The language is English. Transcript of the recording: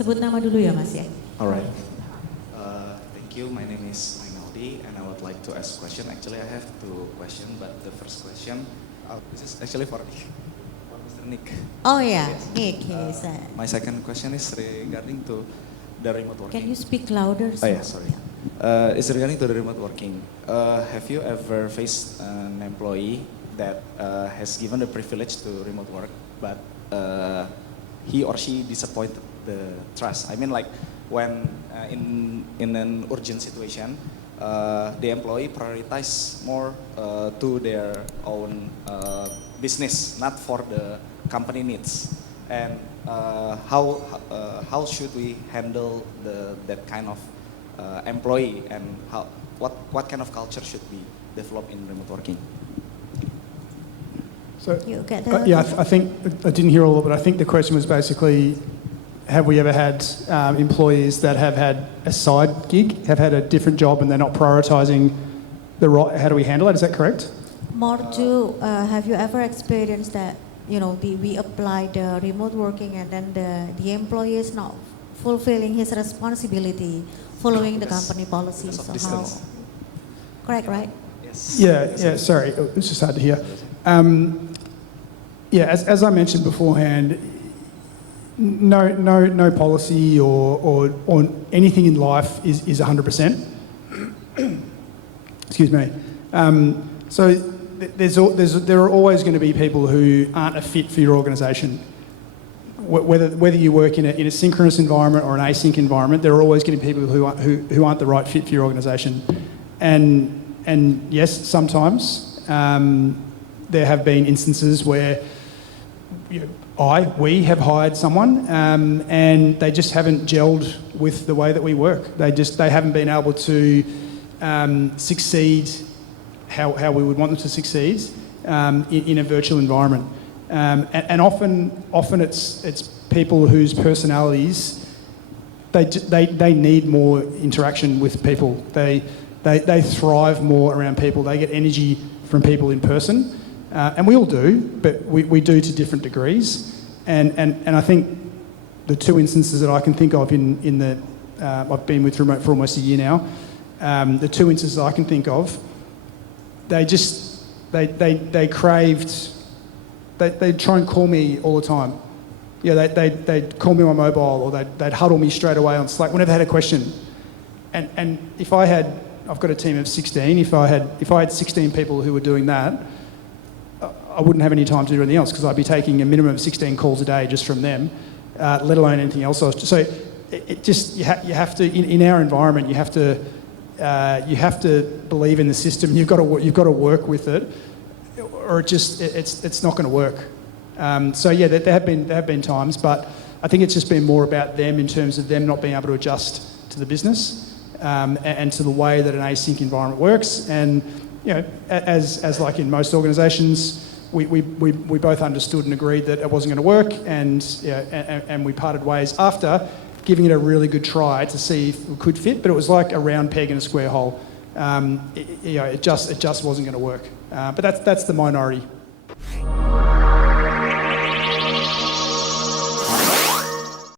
Sebut nama dulu ya Mas ya. Alright. Thank you. My name is Mainaldi, and I would like to ask a question. Actually, I have two questions, but the first question, this is actually for Mr. Nick. Oh ya, Yes. Nick. Yes. My second question is regarding to the remote working. Can you speak louder? Oh yeah, sorry. It's regarding to the remote working. Have you ever faced an employee that has given the privilege to remote work, but he or she disappointed the trust? I mean, like when in an urgent situation, the employee prioritize more to their own business, not for the company needs. And how should we handle that kind of employee, and what kind of culture should be developed in remote working? So, You get I think I didn't hear all of it, but I think the question was basically, have we ever had employees that have had a side gig, have had a different job, and they're not prioritising the right? How do we handle that? Is that correct? More to, have you ever experienced that, we apply the remote working and then the employee is not fulfilling his responsibility, following the company policies? So how? Correct, right? Yes. Yeah. Sorry, it was just hard to hear. As I mentioned beforehand, no policy or anything in life is 100%. Excuse me. So there are always going to be people who aren't a fit for your organisation. Whether you work in a synchronous environment or an async environment, there are always going to be people who aren't the right fit for your organisation. And yes, sometimes there have been instances where we have hired someone and they just haven't gelled with the way that we work. They haven't been able to succeed how we would want them to succeed in a virtual environment. And often it's people whose personalities, they need more interaction with people. They thrive more around people. They get energy from people in person. And we all do, but we do to different degrees. And I think the two instances that I can think of in the I've been with remote for almost a year now. The two instances I can think of, they craved. They'd try and call me all the time. Yeah, they'd call me on my mobile, or they'd huddle me straight away on Slack whenever they had a question. And if I've got a team of 16. If I had 16 people who were doing that, I wouldn't have any time to do anything else, because I'd be taking a minimum of 16 calls a day just from them, let alone anything else. So you have to in our environment you have to believe in the system. You've got to work with it, or it's not going to work. There have been times, but I think it's just been more about them in terms of them not being able to adjust to the business and to the way that an async environment works. And as like in most organisations, we both understood and agreed that it wasn't going to work, and we parted ways after giving it a really good try to see if we could fit. But it was like a round peg in a square hole. It just wasn't going to work. But that's the minority.